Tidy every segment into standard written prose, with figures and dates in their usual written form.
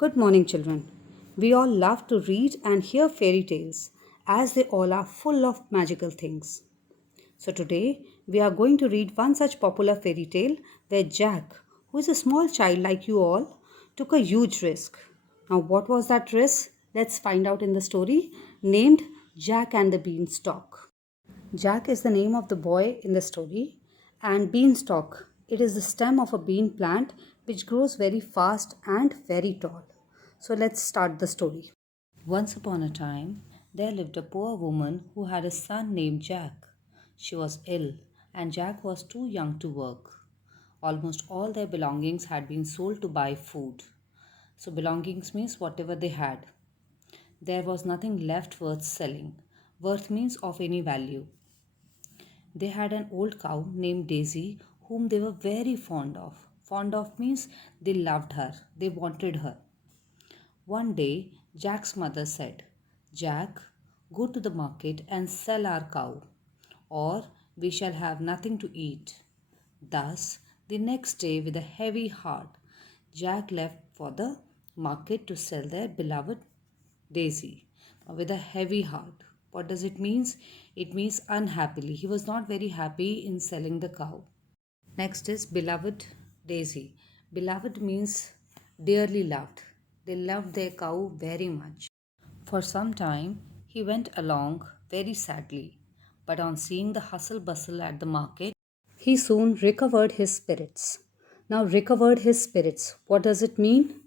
Good morning, children. We all love to read and hear fairy tales as they all are full of magical things. So, today we are going to read one such popular fairy tale where Jack, who is a small child like you all, took a huge risk. Now, what was that risk? Let's find out in the story named Jack and the Beanstalk. Jack is the name of the boy in the story, and beanstalk, it is the stem of a bean plant which grows very fast and very tall. So let's start the story. Once upon a time, there lived a poor woman who had a son named Jack. She was ill, and Jack was too young to work. Almost all their belongings had been sold to buy food. So, belongings means whatever they had. There was nothing left worth selling. Worth means of any value. They had an old cow named Daisy whom they were very fond of. Fond of means they loved her, they wanted her. One day, Jack's mother said, Jack, go to the market and sell our cow, or we shall have nothing to eat. Thus, the next day, with a heavy heart, Jack left for the market to sell their beloved Daisy. With a heavy heart. What does it mean? It means unhappily. He was not very happy in selling the cow. Next is beloved Daisy. Beloved means dearly loved. They loved their cow very much. For some time, he went along very sadly, but on seeing the hustle bustle at the market, he soon recovered his spirits. Now, recovered his spirits, what does it mean?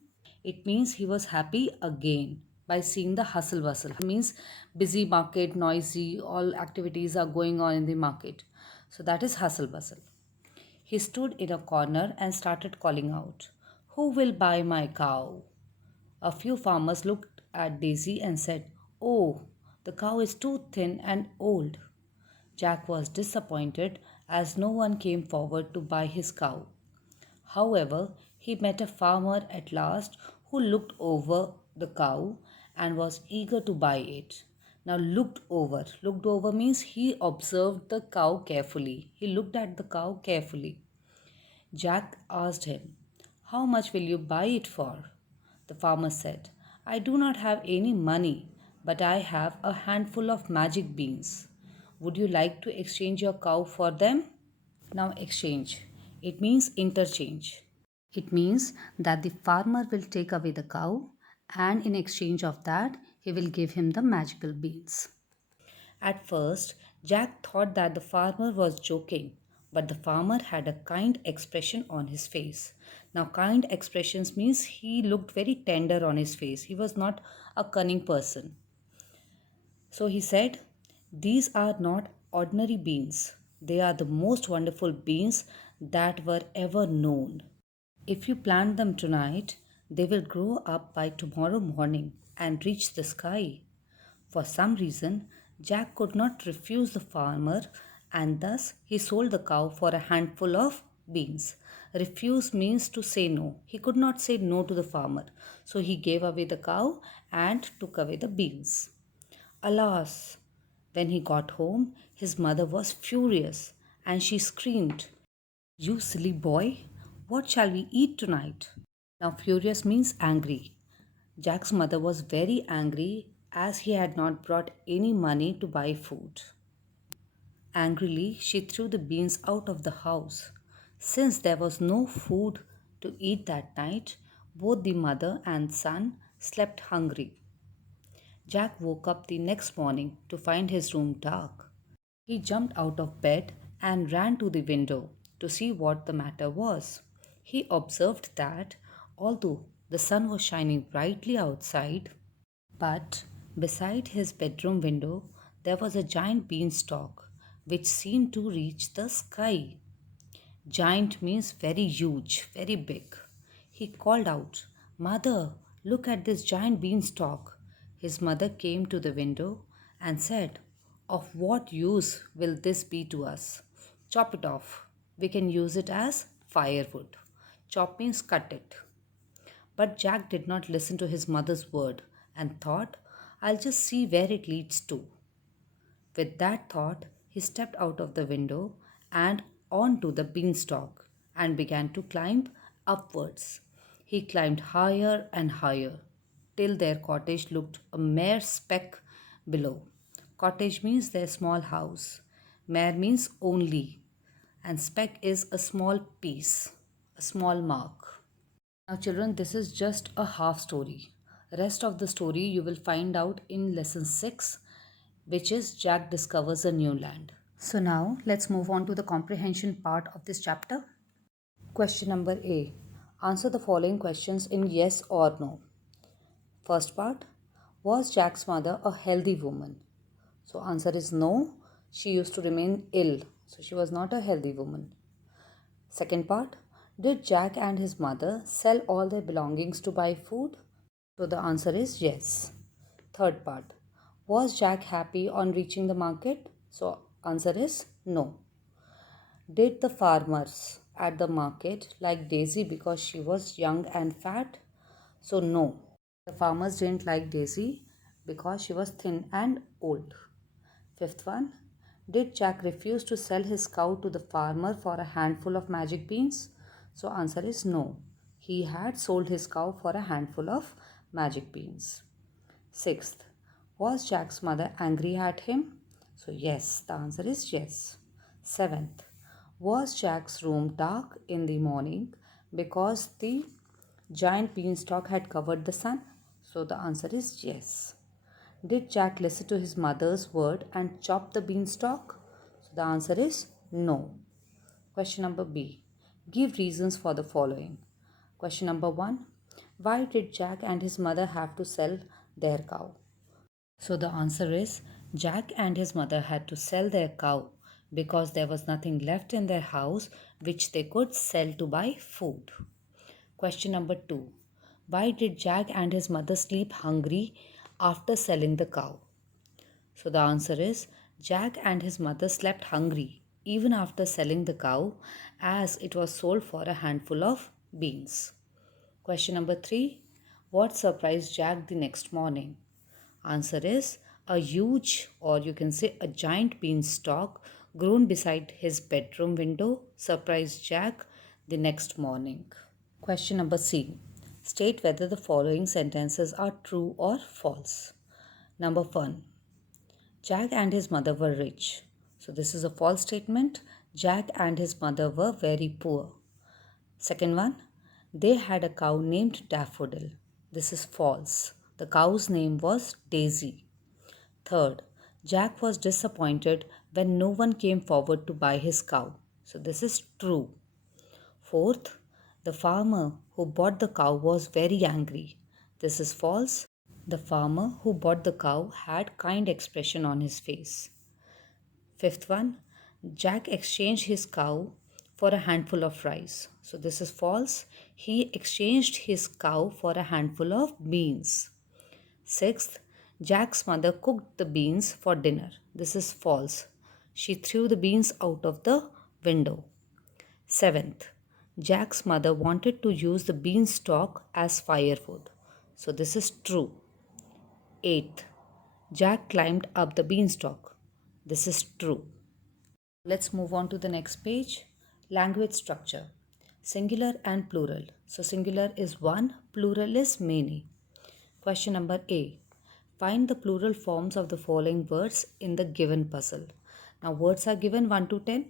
It means he was happy again by seeing the hustle bustle. It means busy market, noisy, all activities are going on in the market. So that is hustle bustle. He stood in a corner and started calling out, who will buy my cow? A few farmers looked at Daisy and said, oh, the cow is too thin and old. Jack was disappointed as no one came forward to buy his cow. However, he met a farmer at last who looked over the cow and was eager to buy it. Now, looked over. Looked over means he observed the cow carefully. He looked at the cow carefully. Jack asked him, how much will you buy it for? The farmer said, I do not have any money, but I have a handful of magic beans. Would you like to exchange your cow for them? Now, exchange. It means interchange. It means that the farmer will take away the cow and in exchange of that, he will give him the magical beans. At first, Jack thought that the farmer was joking, but the farmer had a kind expression on his face. Now, kind expressions means he looked very tender on his face. He was not a cunning person. So he said, these are not ordinary beans. They are the most wonderful beans that were ever known. If you plant them tonight, they will grow up by tomorrow morning and reach the sky. For some reason, Jack could not refuse the farmer and thus he sold the cow for a handful of beans. Refuse means to say no. He could not say no to the farmer. So he gave away the cow and took away the beans. Alas! When he got home, his mother was furious and she screamed, you silly boy, what shall we eat tonight? Now, furious means angry. Jack's mother was very angry as he had not brought any money to buy food. Angrily, she threw the beans out of the house. Since there was no food to eat that night, both the mother and son slept hungry. Jack woke up the next morning to find his room dark. He jumped out of bed and ran to the window to see what the matter was. He observed that although the sun was shining brightly outside, but beside his bedroom window there was a giant beanstalk which seemed to reach the sky. Giant means very huge, very big. He called out, Mother, look at this giant beanstalk. His mother came to the window and said, of what use will this be to us? Chop it off. We can use it as firewood. Chop means cut it. But Jack did not listen to his mother's word and thought, I'll just see where it leads to. With that thought, he stepped out of the window and onto the beanstalk and began to climb upwards. He climbed higher and higher till their cottage looked a mere speck below. Cottage means their small house. Mere means only. And speck is a small piece, a small mark. Now, children, this is just a half story. Rest of the story you will find out in lesson 6, which is Jack discovers a new land. So now let's move on to the comprehension part of this chapter. Question number A. Answer the following questions in yes or no. First part. Was Jack's mother a healthy woman? So answer is no. She used to remain ill. So she was not a healthy woman. Second part. Did Jack and his mother sell all their belongings to buy food? So the answer is yes. Third part. Was Jack happy on reaching the market? So answer is no. Did the farmers at the market like Daisy because she was young and fat? So no. The farmers didn't like Daisy because she was thin and old. Fifth one. Did Jack refuse to sell his cow to the farmer for a handful of magic beans? So answer is no. He had sold his cow for a handful of magic beans. Sixth. Was Jack's mother angry at him? So yes, the answer is yes. Seventh. Was Jack's room dark in the morning because the giant beanstalk had covered the sun? So the answer is yes. Did Jack listen to his mother's word and chop the beanstalk? So the answer is no. Question number B. Give reasons for the following. Question number 1. Why did Jack and his mother have to sell their cow? So the answer is Jack and his mother had to sell their cow because there was nothing left in their house which they could sell to buy food. Question number 2. Why did Jack and his mother sleep hungry after selling the cow? So the answer is Jack and his mother slept hungry even after selling the cow as it was sold for a handful of beans. Question number 3. What surprised Jack the next morning? Answer is a huge, or you can say a giant beanstalk grown beside his bedroom window surprised Jack the next morning. Question number C. State whether the following sentences are true or false. Number 1. Jack and his mother were rich. So this is a false statement. Jack and his mother were very poor. Second one. They had a cow named Daffodil. This is false. The cow's name was Daisy. Third, Jack was disappointed when no one came forward to buy his cow. So this is true. Fourth, the farmer who bought the cow was very angry. This is false. The farmer who bought the cow had kind expression on his face. Fifth one, Jack exchanged his cow for a handful of rice. So this is false. He exchanged his cow for a handful of beans. Sixth, Jack's mother cooked the beans for dinner. This is false. She threw the beans out of the window. Seventh, Jack's mother wanted to use the beanstalk as firewood. So this is true. Eighth, Jack climbed up the beanstalk. This is true. Let's move on to the next page. Language structure. Singular and plural. So singular is one, plural is many. Question number A. Find the plural forms of the following words in the given puzzle. Now words are given 1 to 10.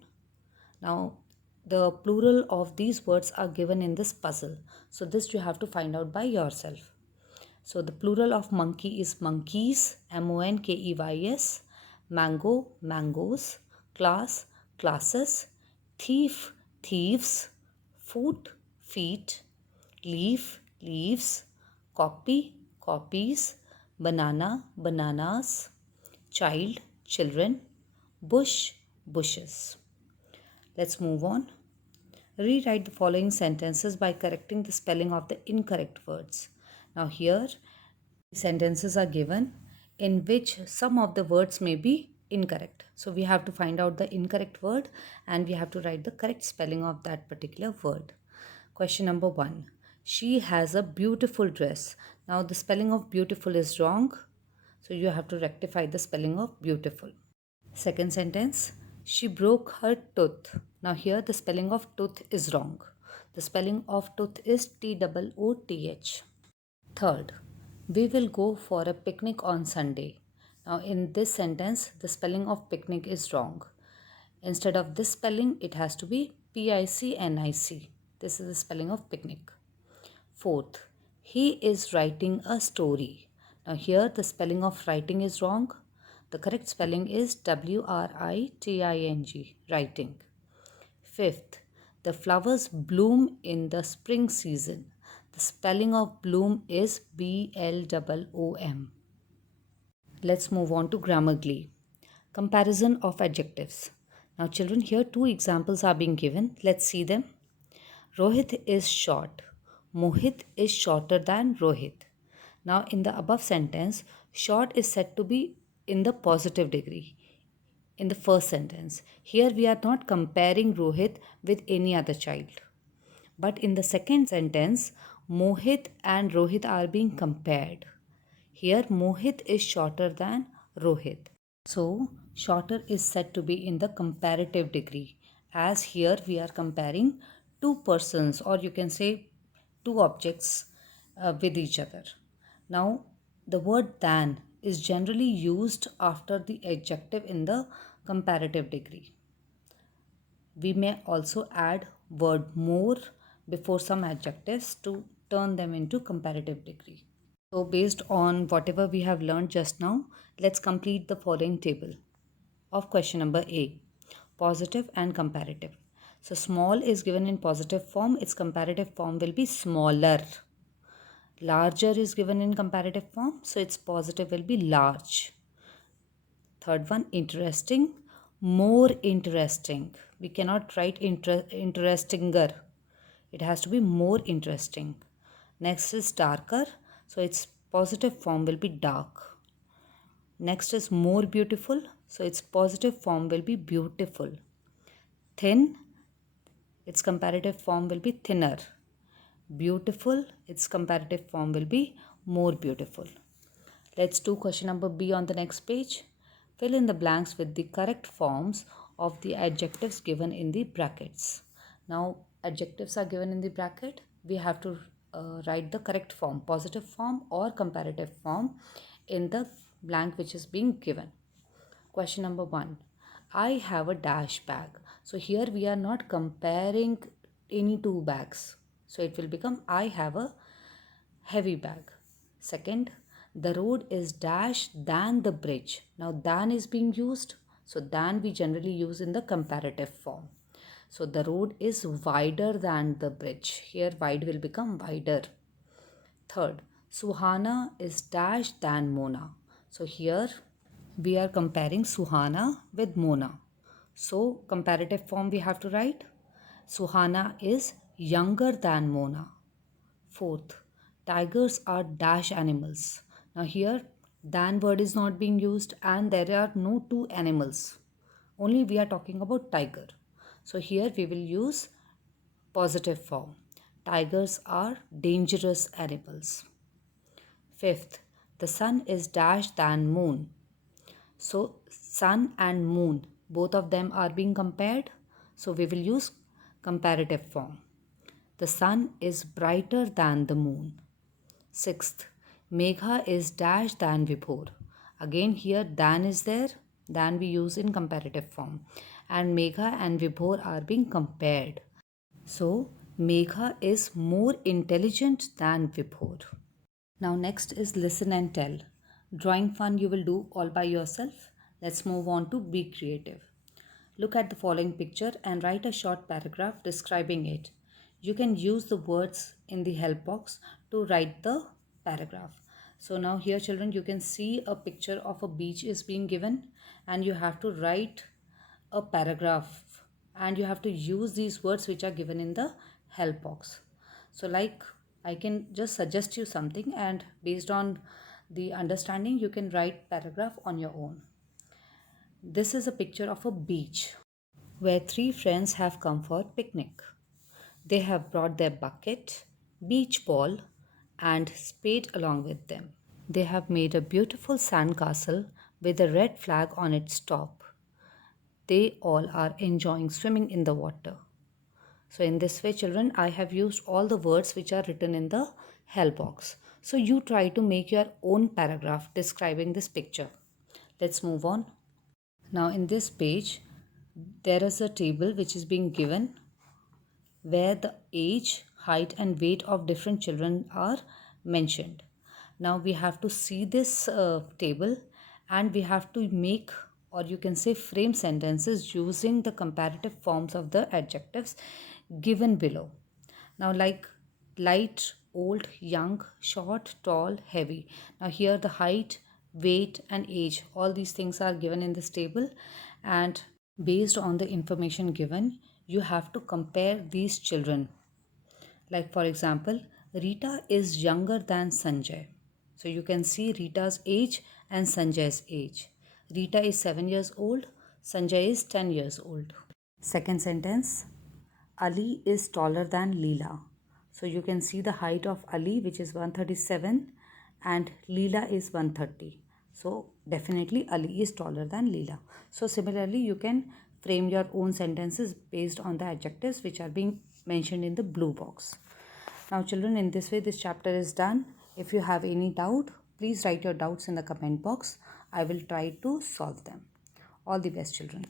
Now the plural of these words are given in this puzzle. So this you have to find out by yourself. So the plural of monkey is monkeys, monkeys, mango, mangoes, class, classes, thief, thieves, foot, feet, leaf, leaves, copy, copies, banana, bananas, child, children, bush, bushes. Let's move on. Rewrite the following sentences by correcting the spelling of the incorrect words. Now here sentences are given in which some of the words may be incorrect. So we have to find out the incorrect word and we have to write the correct spelling of that particular word. Question number 1. She has a beautiful dress. Now the spelling of beautiful is wrong. So you have to rectify the spelling of beautiful. Second sentence. She broke her tooth. Now here the spelling of tooth is wrong. The spelling of tooth is Tooth. Third, we will go for a picnic on Sunday. Now, in this sentence, the spelling of picnic is wrong. Instead of this spelling, it has to be Picnic. This is the spelling of picnic. Fourth, he is writing a story. Now, here the spelling of writing is wrong. The correct spelling is Writing, writing. Fifth, the flowers bloom in the spring season. The spelling of bloom is Bloom. Let's move on to Grammarly. Comparison of adjectives. Now, children, here two examples are being given. Let's see them. Rohit is short. Mohit is shorter than Rohit. Now, in the above sentence, short is said to be in the positive degree in the first sentence. Here we are not comparing Rohit with any other child. But in the second sentence, Mohit and Rohit are being compared. Here Mohit is shorter than Rohit. So shorter is said to be in the comparative degree, as here we are comparing two persons, or you can say two objects with each other. Now the word than is generally used after the adjective in the comparative degree. We may also add word more before some adjectives to turn them into comparative degree. So based on whatever we have learned just now, let's complete the following table of question number A, positive and comparative. So small is given in positive form, its comparative form will be smaller. Larger is given in comparative form, so its positive will be large. Third one, interesting, more interesting. We cannot write interestinger. It has to be more interesting. Next is darker, so its positive form will be dark. Next is more beautiful, so its positive form will be beautiful. Thin, its comparative form will be thinner. Beautiful, its comparative form will be more beautiful. Let's do question number B on the next page. Fill in the blanks with the correct forms of the adjectives given in the brackets. Now, adjectives are given in the bracket. We have to write the correct form, positive form or comparative form in the blank which is being given. Question number 1. I have a dash bag. So here we are not comparing any two bags. So it will become I have a heavy bag. Second, the road is dash than the bridge. Now than is being used. So than we generally use in the comparative form. So the road is wider than the bridge. Here wide will become wider. Third, Suhana is dash than Mona. So here we are comparing Suhana with Mona. So comparative form we have to write. Suhana is younger than Mona. Fourth, tigers are dash animals. Now here than word is not being used and there are no two animals. Only we are talking about tiger. So here we will use positive form. Tigers are dangerous animals. Fifth, the sun is dash than moon. So sun and moon, both of them are being compared. So we will use comparative form. The sun is brighter than the moon. Sixth, Megha is dash than Vibhor. Again here than is there, than we use in comparative form. And Megha and Vibhor are being compared. So Megha is more intelligent than Vibhor. Now next is listen and tell. Drawing fun you will do all by yourself. Let's move on to be creative. Look at the following picture and write a short paragraph describing it. You can use the words in the help box to write the paragraph. So now here children, you can see a picture of a beach is being given and you have to write a paragraph and you have to use these words which are given in the help box. So like I can just suggest you something and based on the understanding you can write paragraph on your own. This is a picture of a beach where three friends have come for picnic. They have brought their bucket, beach ball and spade along with them. They have made a beautiful sandcastle with a red flag on its top. They all are enjoying swimming in the water. So in this way, children, I have used all the words which are written in the help box. So you try to make your own paragraph describing this picture. Let's move on. Now in this page, there is a table which is being given where the age, height and weight of different children are mentioned. Now we have to see this table and we have to make, or you can say, frame sentences using the comparative forms of the adjectives given below. Now like light, old, young, short, tall, heavy. Now here the height, weight and age, all these things are given in this table, and based on the information given, you have to compare these children. Like for example, Rita is younger than Sanjay. So you can see Rita's age and Sanjay's age. Rita is 7 years old, Sanjay is 10 years old. Second sentence, Ali is taller than Leela. So you can see the height of Ali, which is 137, and Leela is 130. So definitely Ali is taller than Leela. So similarly, you can frame your own sentences based on the adjectives which are being mentioned in the blue box. Now children, in this way this chapter is done. If you have any doubt, please write your doubts in the comment box. I will try to solve them. All the best, children.